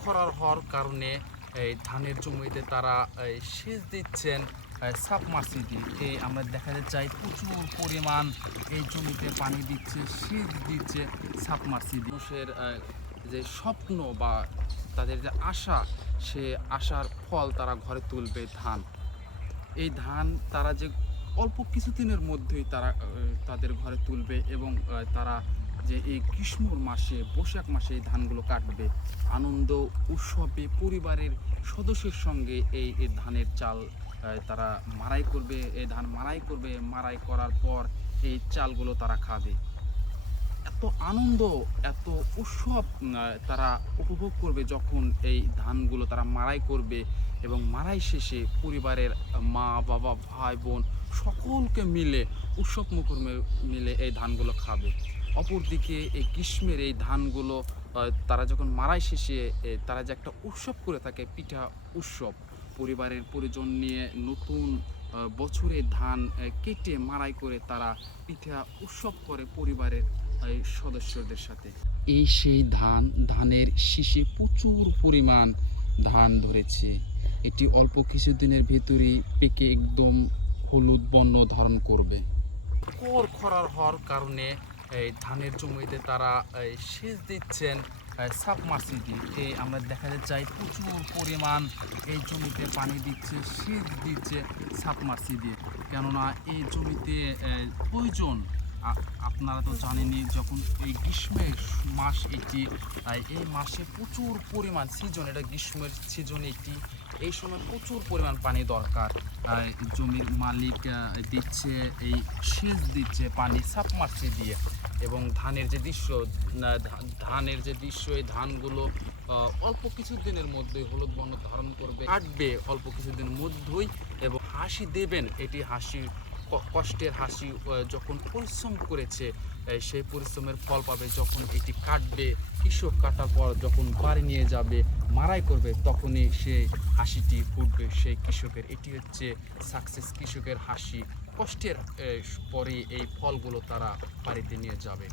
খরার হওয়ার কারণে এই ধানের জমিতে তারা সেচ দিচ্ছেন সাবমার্সিবল দিয়ে। আমরা দেখাতে চাই প্রচুর পরিমাণ এই জমিতে পানি দিচ্ছে, সেচ দিচ্ছে সাবমার্সিবল। মানুষের যে স্বপ্ন বা তাদের যে আশা, সে আশার ফল তারা ঘরে তুলবে ধান। এই ধান তারা যে অল্প কিছুদিনের মধ্যেই তারা তাদের ঘরে তুলবে এবং তারা যে এই গ্রীষ্মর মাসে, বৈশাখ মাসে এই ধানগুলো কাটবে, আনন্দ উৎসবে পরিবারের সদস্যের সঙ্গে এই ধানের চাল তারা মাড়াই করবে। এই ধান মাড়াই করবে, মাড়াই করার পর এই চালগুলো তারা খাবে। এত আনন্দ, এত উৎসব তারা উপভোগ করবে যখন এই ধানগুলো তারা মাড়াই করবে এবং মাড়াই শেষে পরিবারের মা বাবা ভাই বোন সকলকে মিলে উৎসব মুখর মিলে এই ধানগুলো খাবে। অপরদিকে এই গ্রীষ্মের এই ধানগুলো তারা যখন মাড়াই শেষে তারা যে একটা উৎসব করে থাকে, পিঠা উৎসব, পরিবারের পরিজন নিয়ে নতুন বছরে ধান কেটে মাড়াই করে তারা পিঠা উৎসব করে পরিবারের সদস্যদের সাথে। এই সেই ধানের শীষে প্রচুর পরিমাণ ধান ধরেছে। এটি অল্প কিছুদিনের ভেতরেই পেকে একদম হলুদ বর্ণ ধারণ করবে। খরার হওয়ার কারণে এই ধানের জমিতে তারা সেচ দিচ্ছেন সাবমার্সিবল দিয়ে। আমরা দেখাতে চাই প্রচুর পরিমাণ এই জমিতে পানি দিচ্ছে, সেচ দিচ্ছে সাবমার্সিবল। কেননা এই জমিতে প্রয়োজন, আপনারা তো জানেনই, যখন এই গ্রীষ্মের মাস এটি, এই মাসে প্রচুর পরিমাণ সিজন, এটা গ্রীষ্মের সিজন এটি, এই সময় প্রচুর পরিমাণ পানি দরকার। জমির মালিক দিচ্ছে, এই সেচ দিচ্ছে পানি সাবমার্সি দিয়ে। এবং ধানের যে দৃশ্য, এই ধানগুলো অল্প কিছুদিনের মধ্যেই হলুদ বর্ণ ধারণ করবে, কাটবে অল্প কিছুদিনের মধ্যেই এবং হাসি দেবেন। এটি হাসি, কষ্টের হাসি। যখন পরিশ্রম করেছে সেই পরিশ্রমের ফল পাবে যখন এটি কাটবে। কৃষক কাটার পর যখন বাড়ি নিয়ে যাবে, মাড়াই করবে, তখনই সেই হাসিটি ফুটবে সেই কৃষকের। এটি হচ্ছে সাকসেস, কৃষকের হাসি। কষ্টের পরে এই ফলগুলো তারা বাড়িতে নিয়ে যাবে।